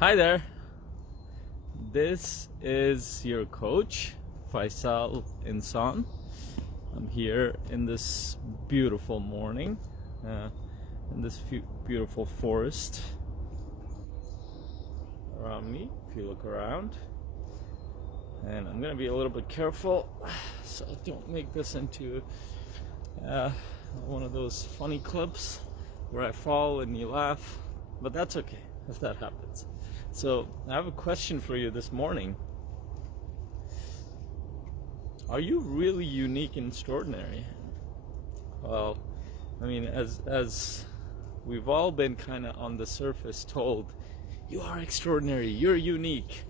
Hi there. This is your coach, Faisal Insan. I'm here in this beautiful morning, in this beautiful forest around me, if you look around. And I'm going to be a little bit careful so I don't make this into one of those funny clips where I fall and you laugh, but that's okay if that happens. So I have a question for you this morning. Are you really unique and extraordinary? Well, I mean, as we've all been kind of on the surface told, you are extraordinary, you're unique.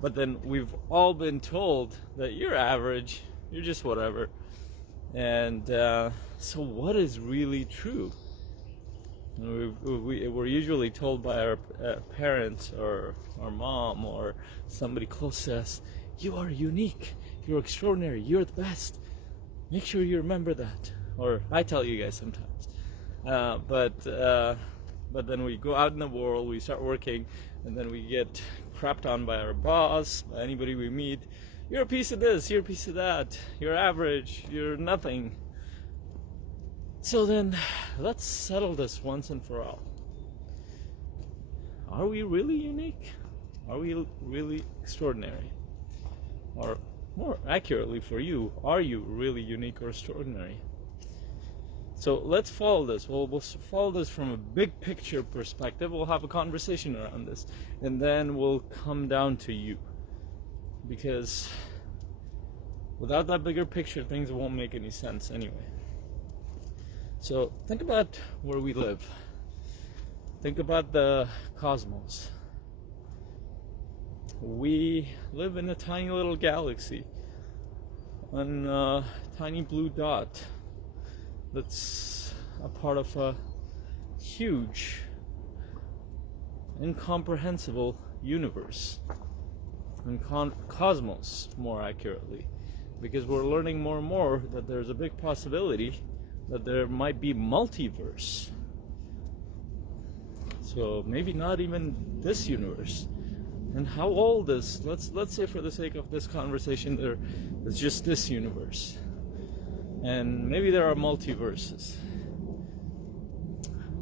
But then we've all been told that you're average, you're just whatever. And so what is really true? We're usually told by our parents or our mom or somebody close to us, you are unique, you're extraordinary, you're the best. Make sure you remember that. Or I tell you guys sometimes. But then we go out in the world, we start working, and then we get crapped on by our boss, by anybody we meet. You're a piece of this, you're a piece of that, you're average, you're nothing. So then, let's settle this once and for all. Are we really unique? Are we really extraordinary? Or more accurately for you, are you really unique or extraordinary? So let's follow this. We'll follow this from a big picture perspective. We'll have a conversation around this. And then we'll come down to you. Because without that bigger picture, things won't make any sense anyway. So think about where we live. Think about the cosmos. We live in a tiny little galaxy, on a tiny blue dot that's a part of a huge, incomprehensible universe, and cosmos more accurately, because we're learning more and more that there's a big possibility that there might be multiverse. So maybe not even this universe. And how old is, let's say for the sake of this conversation, there is just this universe. And maybe there are multiverses.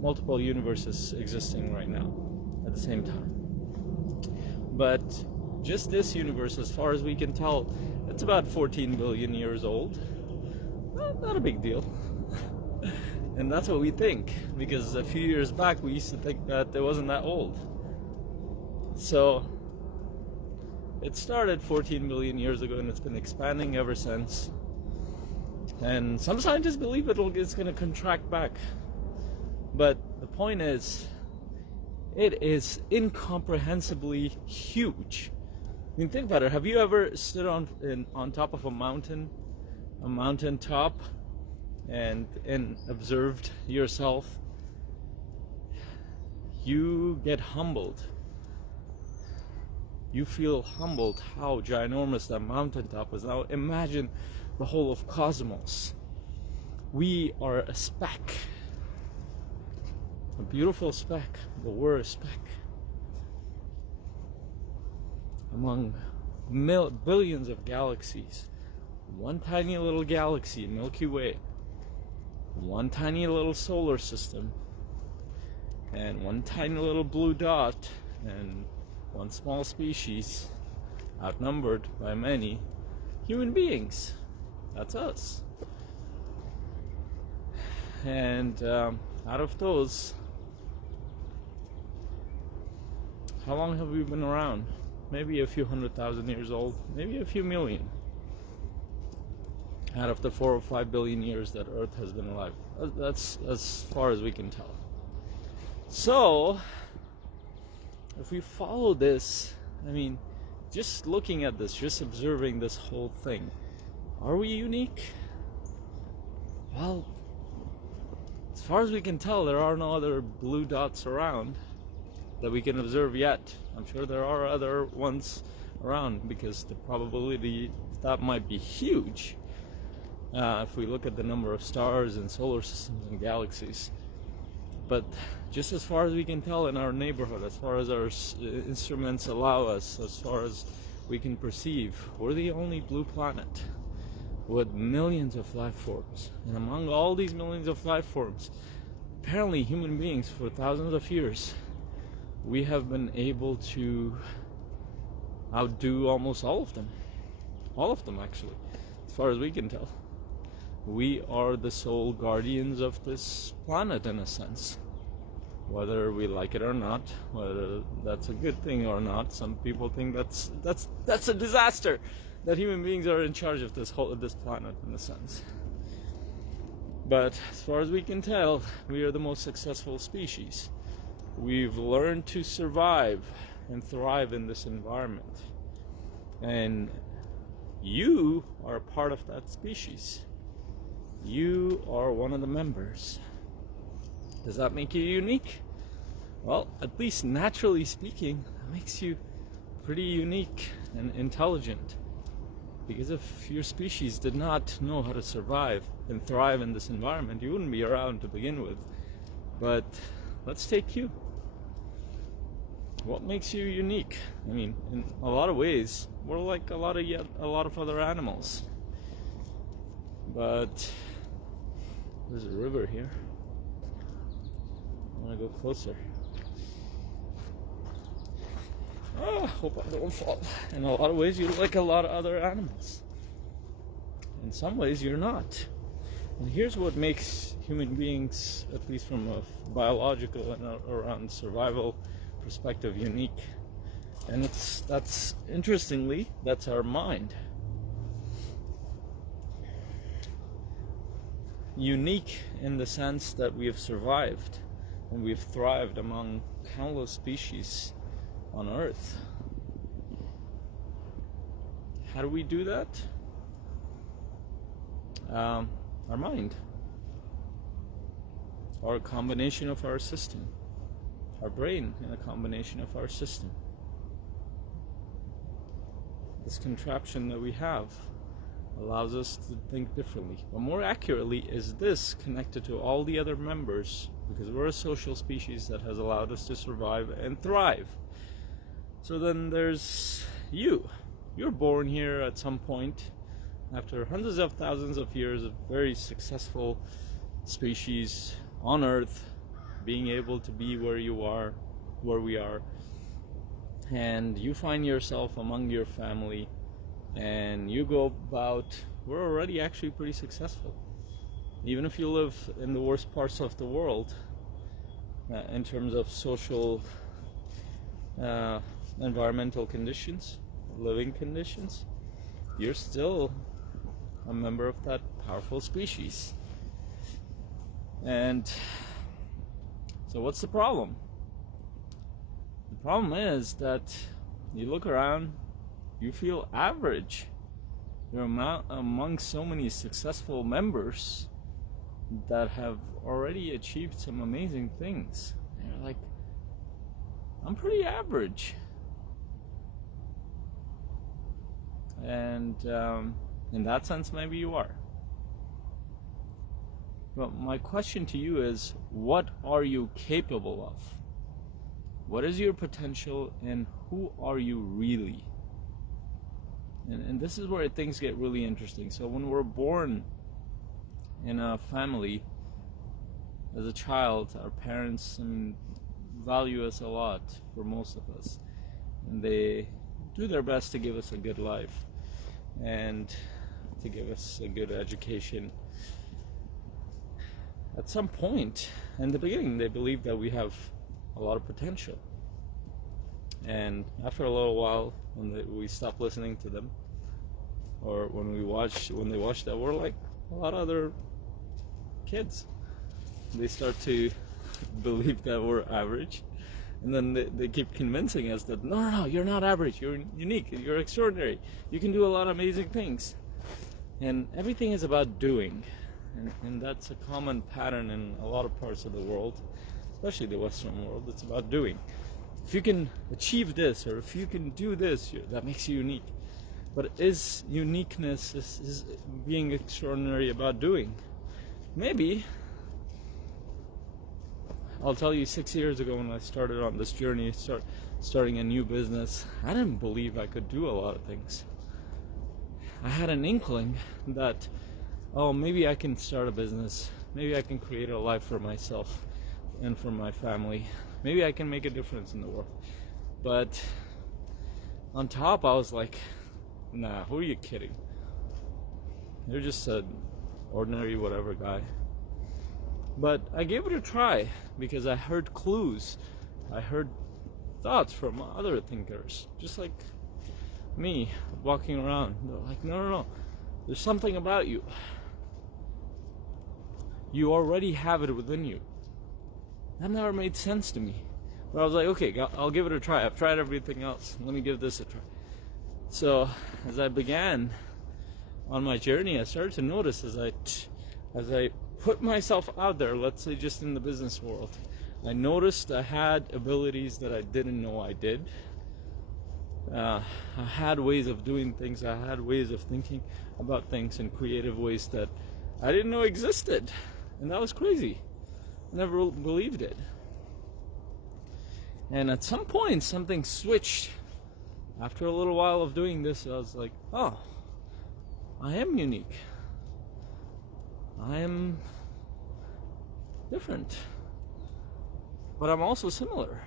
Multiple universes existing right now at the same time. But just this universe, as far as we can tell, it's about 14 billion years old. Well, not a big deal. And that's what we think, because a few years back we used to think that it wasn't that old. So it started 14 billion years ago and it's been expanding ever since. And some scientists believe it's going to contract back. But the point is, it is incomprehensibly huge. I mean, think about it. Have you ever stood on top of a mountain top, and observed yourself? You get humbled. You feel humbled how ginormous that mountaintop is. Now imagine the whole of cosmos. We are a speck, a beautiful speck, but we're a speck among billions of galaxies. One tiny little galaxy, Milky Way, one tiny little solar system, and one tiny little blue dot, and one small species, outnumbered by many human beings. That's us. And out of those, how long have we been around? Maybe a few 100,000 years old, maybe a few million. Out of the 4 or 5 billion years that Earth has been alive. That's as far as we can tell. So, if we follow this, I mean, just looking at this, just observing this whole thing, are we unique? Well, as far as we can tell, there are no other blue dots around that we can observe yet. I'm sure there are other ones around, because the probability that might be huge. If we look at the number of stars and solar systems and galaxies. But just as far as we can tell in our neighborhood, as far as our instruments allow us, as far as we can perceive, we're the only blue planet with millions of life forms. And among all these millions of life forms, apparently human beings for thousands of years, we have been able to outdo almost all of them. All of them, actually, as far as we can tell. We are the sole guardians of this planet, in a sense. Whether we like it or not, whether that's a good thing or not, some people think that's a disaster, that human beings are in charge of this planet, in a sense. But as far as we can tell, we are the most successful species. We've learned to survive and thrive in this environment. And you are a part of that species. You are one of the members. Does that make you unique? Well, at least naturally speaking, that makes you pretty unique and intelligent. Because if your species did not know how to survive and thrive in this environment, you wouldn't be around to begin with. But let's take you. What makes you unique? I mean, in a lot of ways, we're like a lot of other animals. But there's a river here. I want to go closer. Oh, hope I don't fall. In a lot of ways, you're like a lot of other animals. In some ways, you're not. And here's what makes human beings, at least from a biological and around survival perspective, unique. And that's interestingly, that's our mind. Unique in the sense that we have survived and we've thrived among countless species on Earth. How do we do that? Our mind, or a combination of our system, our brain in a combination of our system. This contraption that we have allows us to think differently. But more accurately, is this connected to all the other members, because we're a social species that has allowed us to survive and thrive. So then there's you. You're born here at some point after hundreds of thousands of years of very successful species on Earth, being able to be where we are, and you find yourself among your family, and you go about, we're already actually pretty successful. Even if you live in the worst parts of the world, in terms of social, environmental conditions, living conditions, you're still a member of that powerful species. And so what's the problem? The problem is that you look around, you feel average. You're among so many successful members that have already achieved some amazing things. And you're like, I'm pretty average. And in that sense, maybe you are. But my question to you is, what are you capable of? What is your potential, and who are you really? And this is where things get really interesting. So when we're born in a family, as a child, our parents value us a lot, for most of us. And they do their best to give us a good life and to give us a good education. At some point in the beginning, they believe that we have a lot of potential. And after a little while, when we stop listening to them, or when they watch that we're like a lot of other kids, they start to believe that we're average. And then they keep convincing us that, no, you're not average, you're unique, you're extraordinary, you can do a lot of amazing things. And everything is about doing. And that's a common pattern in a lot of parts of the world, especially the Western world. It's about doing. If you can achieve this, or if you can do this, that makes you unique. But is uniqueness, is being extraordinary about doing? Maybe. I'll tell you, 6 years ago when I started on this journey, starting a new business, I didn't believe I could do a lot of things. I had an inkling that, oh, maybe I can start a business. Maybe I can create a life for myself and for my family. Maybe I can make a difference in the world. But on top, I was like, nah, who are you kidding? You're just an ordinary whatever guy. But I gave it a try because I heard clues. I heard thoughts from other thinkers, just like me, walking around. They're like, no, there's something about you. You already have it within you. That never made sense to me. But I was like, okay, I'll give it a try. I've tried everything else. Let me give this a try. So as I began on my journey, I started to notice as I put myself out there, let's say just in the business world, I noticed I had abilities that I didn't know I did. I had ways of doing things. I had ways of thinking about things in creative ways that I didn't know existed. And that was crazy. I never believed it. And at some point, something switched. After a little while of doing this, I was like, oh, I am unique. I am different. But I'm also similar.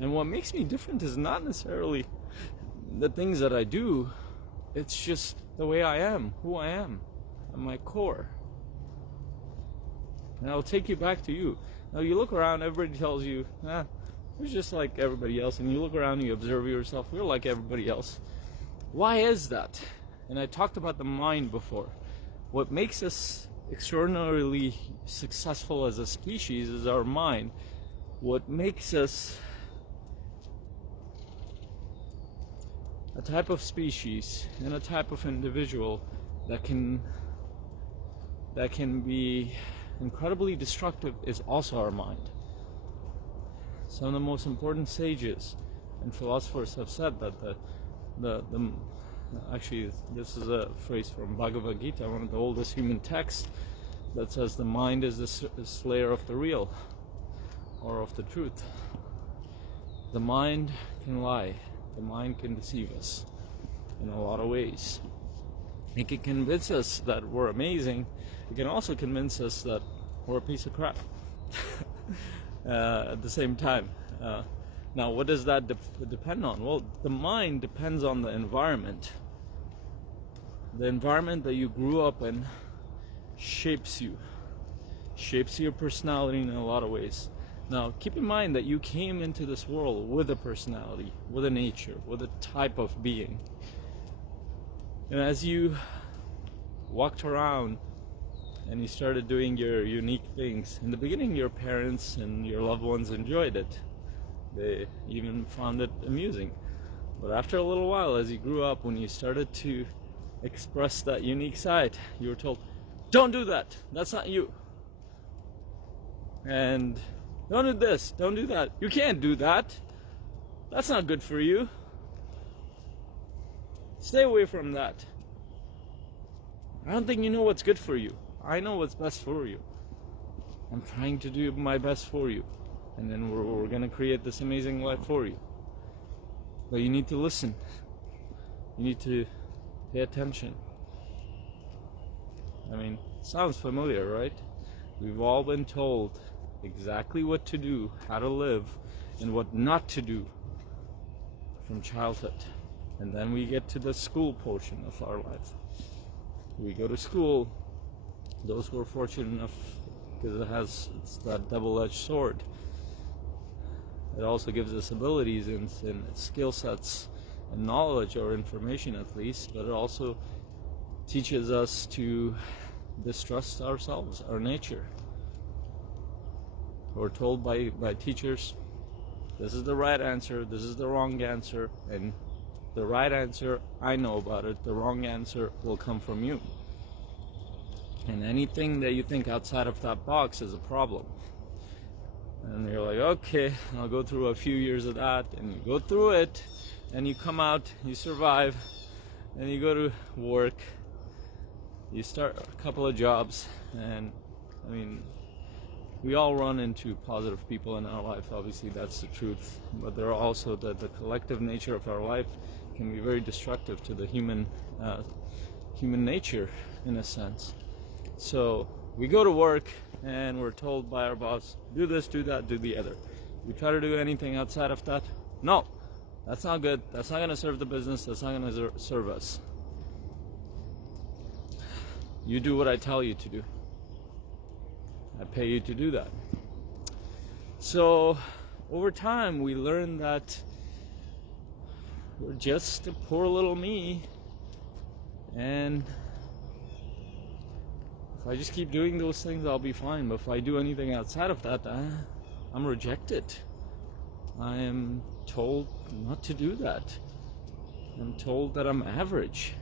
And what makes me different is not necessarily the things that I do. It's just the way I am, who I am, at my core. And I'll take you back to you. Now you look around, everybody tells you, you're just like everybody else. And you look around, you observe yourself, we're like everybody else. Why is that? And I talked about the mind before. What makes us extraordinarily successful as a species is our mind. What makes us a type of species and a type of individual that can be incredibly destructive is also our mind. Some of the most important sages and philosophers have said that actually this is a phrase from Bhagavad Gita, one of the oldest human texts, that says the mind is the slayer of the real, or of the truth. The mind can lie. The mind can deceive us in a lot of ways. It can convince us that we're amazing. It can also convince us that we're a piece of crap at the same time. Now, what does that depend on? Well, the mind depends on the environment. The environment that you grew up in shapes you, shapes your personality in a lot of ways. Now, keep in mind that you came into this world with a personality, with a nature, with a type of being. And as you walked around and you started doing your unique things, in the beginning your parents and your loved ones enjoyed it. They even found it amusing. But after a little while, as you grew up, when you started to express that unique side, you were told, don't do that, that's not you. And don't do this, don't do that. You can't do that. That's not good for you. Stay away from that. I don't think you know what's good for you. I know what's best for you. I'm trying to do my best for you. And then we're going to create this amazing life for you. But you need to listen. You need to pay attention. I mean, sounds familiar, right? We've all been told exactly what to do, how to live, and what not to do from childhood. And then we get to the school portion of our life. We go to school. Those who are fortunate enough, because it's that double-edged sword. It also gives us abilities and skill sets and knowledge, or information at least, but it also teaches us to distrust ourselves, our nature. We're told by teachers, this is the right answer, this is the wrong answer, and the right answer, I know about it, the wrong answer will come from you. And anything that you think outside of that box is a problem. And you're like, okay, I'll go through a few years of that, and you go through it, and you come out, you survive, and you go to work, you start a couple of jobs, and I mean, we all run into positive people in our life. Obviously, that's the truth. But there are also the collective nature of our life can be very destructive to the human nature, in a sense. So we go to work and we're told by our boss, do this, do that, do the other. We try to do anything outside of that. No, that's not good. That's not going to serve the business. That's not going to serve us. You do what I tell you to do. I pay you to do that. So over time we learn that we're just a poor little me, and if I just keep doing those things, I'll be fine. But if I do anything outside of that, I'm rejected. I am told not to do that. I'm told that I'm average.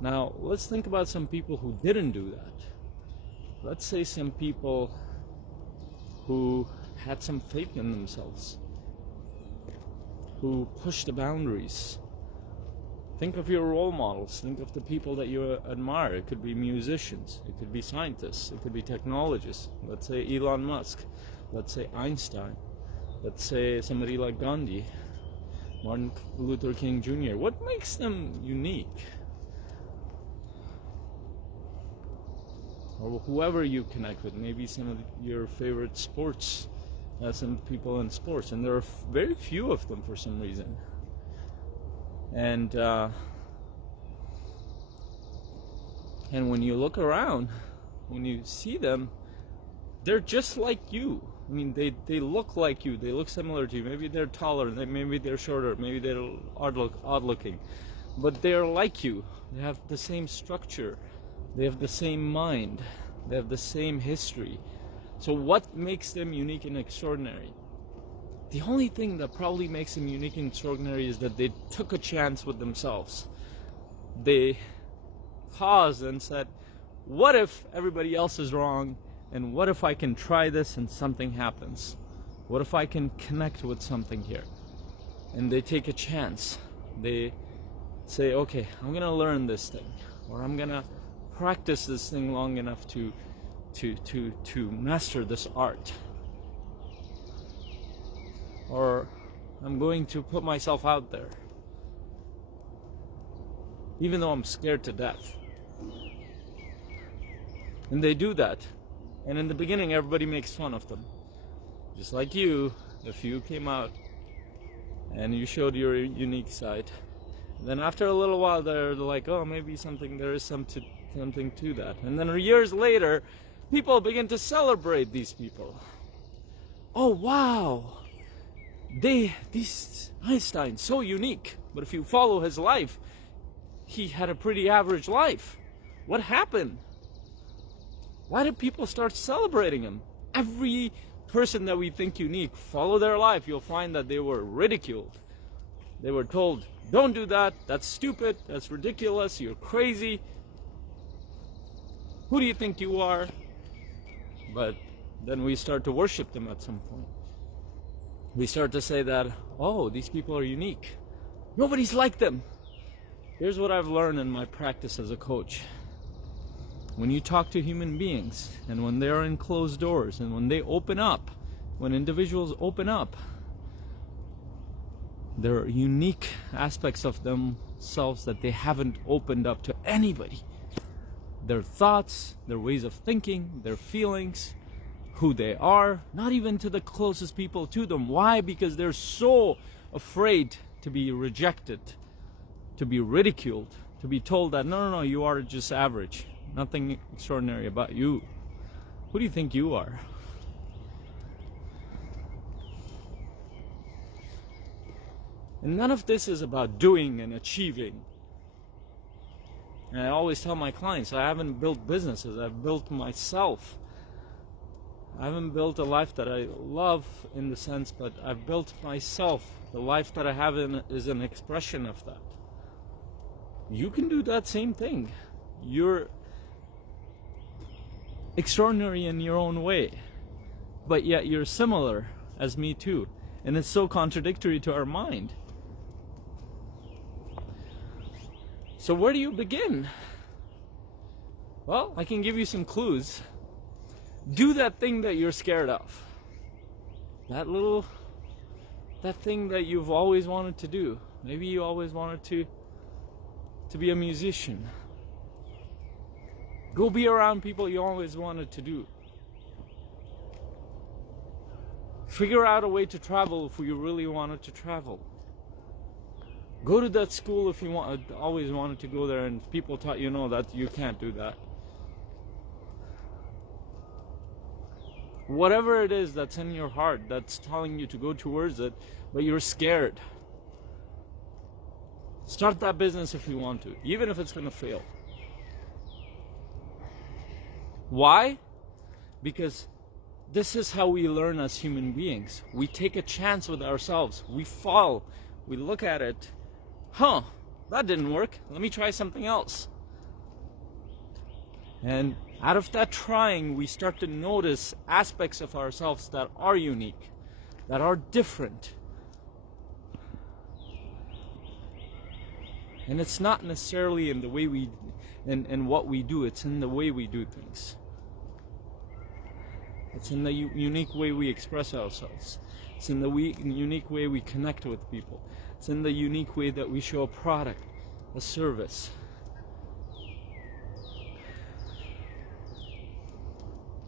Now, let's think about some people who didn't do that. Let's say some people who had some faith in themselves, who pushed the boundaries. Think of your role models. Think of the people that you admire. It could be musicians. It could be scientists. It could be technologists. Let's say Elon Musk. Let's say Einstein. Let's say somebody like Gandhi, Martin Luther King Jr. What makes them unique? Or whoever you connect with, maybe some of your favorite sports, some people in sports, and there are very few of them for some reason. And when you look around, when you see them, they're just like you. I mean, they look like you. They look similar to you. Maybe they're taller. Maybe they're shorter. Maybe they're odd looking. But they're like you. They have the same structure. They have the same mind. They have the same history. So what makes them unique and extraordinary? The only thing that probably makes them unique and extraordinary is that they took a chance with themselves. They paused and said, what if everybody else is wrong? And what if I can try this and something happens? What if I can connect with something here? And they take a chance. They say, okay, I'm going to learn this thing. Or I'm going to practice this thing long enough to master this art. Or I'm going to put myself out there, even though I'm scared to death. And they do that. And in the beginning, everybody makes fun of them. Just like you, if you came out and you showed your unique side. Then after a little while, they're like, oh, maybe there is something to that. And then years later, people begin to celebrate these people. Oh, wow. This Einstein, so unique. But if you follow his life, he had a pretty average life. What happened? Why did people start celebrating him? Every person that we think unique, follow their life, you'll find that they were ridiculed. They were told, don't do that, that's stupid, that's ridiculous, you're crazy. Who do you think you are? But then we start to worship them at some point. We start to say that, oh, these people are unique. Nobody's like them. Here's what I've learned in my practice as a coach. When you talk to human beings, and when they're in closed doors, and when they open up, when individuals open up, there are unique aspects of themselves that they haven't opened up to anybody. Their thoughts, their ways of thinking, their feelings, who they are, not even to the closest people to them. Why? Because they're so afraid to be rejected, to be ridiculed, to be told that, no, you are just average. Nothing extraordinary about you. Who do you think you are? And none of this is about doing and achieving. And I always tell my clients, I haven't built businesses, I've built myself. I haven't built a life that I love in the sense, but I've built myself. The life that I have is an expression of that. You can do that same thing. You're extraordinary in your own way, but yet you're similar as me too. And it's so contradictory to our mind. So where do you begin? Well, I can give you some clues. Do that thing that you're scared of. That thing that you've always wanted to do. Maybe you always wanted to be a musician. Go be around people you always wanted to do. Figure out a way to travel if you really wanted to travel. Go to that school if you always wanted to go there and people taught you no, that you can't do that. Whatever it is that's in your heart that's telling you to go towards it, but you're scared. Start that business if you want to, even if it's going to fail. Why? Because this is how we learn as human beings. We take a chance with ourselves. We fall. We look at it. That didn't work. Let me try something else. And out of that trying, we start to notice aspects of ourselves that are unique, that are different. And it's not necessarily in the way in what we do, it's in the way we do things. It's in the unique way we express ourselves. It's in the unique way we connect with people. It's in the unique way that we show a product, a service.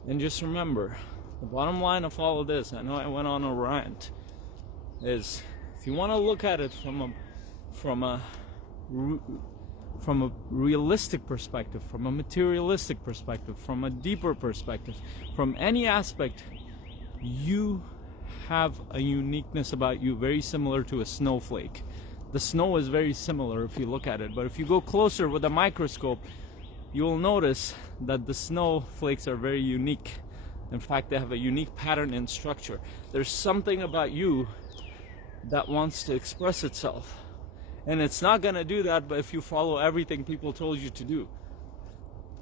And just remember, the bottom line of all of this, I know I went on a rant, is if you want to look at it from a realistic perspective, from a materialistic perspective, from a deeper perspective, from any aspect, you have a uniqueness about you very similar to a snowflake. The snow is very similar if you look at it, but if you go closer with a microscope, you will notice that the snowflakes are very unique. In fact, they have a unique pattern and structure. There's something about you that wants to express itself. And it's not going to do that but if you follow everything people told you to do.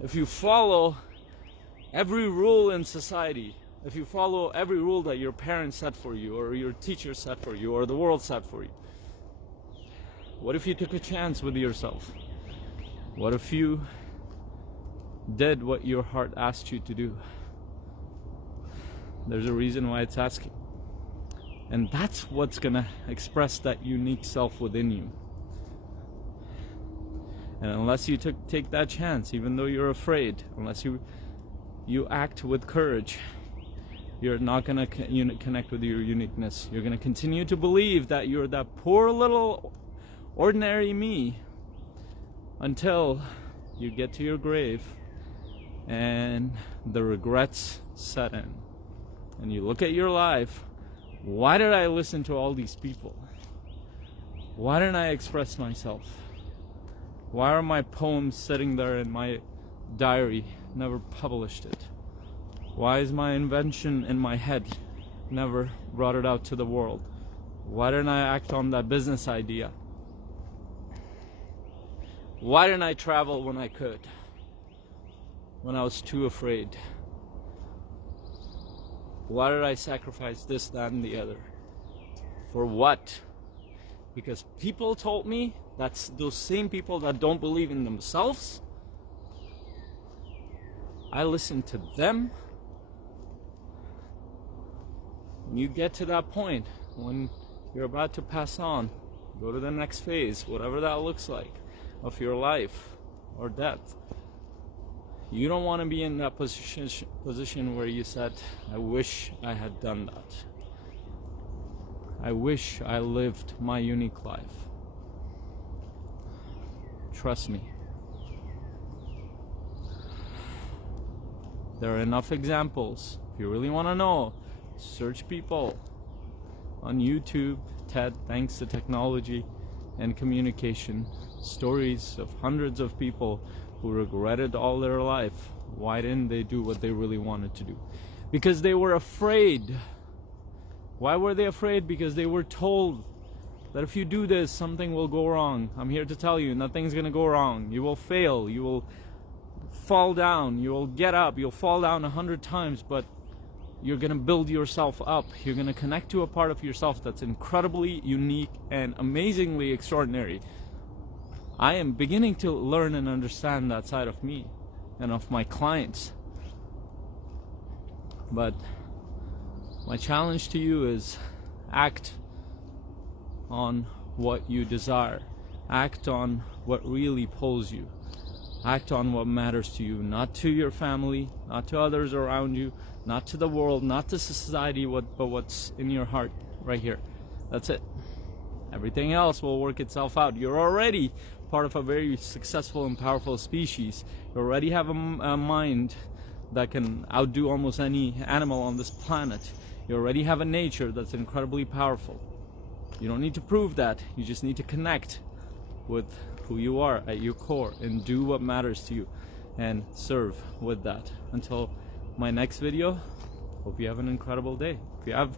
If you follow every rule in society, if you follow every rule that your parents set for you, or your teacher set for you, or the world set for you, what if you took a chance with yourself? What if you did what your heart asked you to do? There's a reason why it's asking. And that's what's going to express that unique self within you. And unless you take that chance, even though you're afraid, unless you act with courage, you're not going to connect with your uniqueness. You're going to continue to believe that you're that poor little ordinary me until you get to your grave and the regrets set in. And you look at your life. Why did I listen to all these people? Why didn't I express myself? Why are my poems sitting there in my diary, never published it? Why is my invention in my head, never brought it out to the world? Why didn't I act on that business idea? Why didn't I travel when I could? When I was too afraid? Why did I sacrifice this, that, and the other? For what? Because people told me, that's those same people that don't believe in themselves. I listened to them. When you get to that point, when you're about to pass on, go to the next phase, whatever that looks like, of your life or death, you don't want to be in that position where you said, I wish I had done that. I wish I lived my unique life. Trust me. There are enough examples. If you really want to know, search people on YouTube, TED, thanks to technology and communication, stories of hundreds of people who regretted all their life. Why didn't they do what they really wanted to do? Because they were afraid. Why were they afraid? Because they were told that if you do this, something will go wrong. I'm here to tell you, nothing's gonna go wrong. You will fail, you will fall down, you will get up, you'll fall down 100 times, but you're gonna build yourself up. You're gonna connect to a part of yourself that's incredibly unique and amazingly extraordinary. I am beginning to learn and understand that side of me and of my clients. But my challenge to you is act on what you desire. Act on what really pulls you. Act on what matters to you, not to your family, not to others around you, not to the world, not to society, but what's in your heart right here. That's it. Everything else will work itself out. You're already part of a very successful and powerful species. You already have a mind that can outdo almost any animal on this planet. You already have a nature that's incredibly powerful. You don't need to prove that. You just need to connect with who you are at your core and do what matters to you and serve with that. Until my next video, hope you have an incredible day. If you have,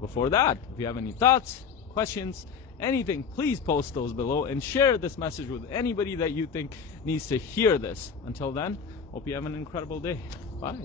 before that, if you have any thoughts, questions, anything, please post those below and share this message with anybody that you think needs to hear this. Until then, hope you have an incredible day. Bye.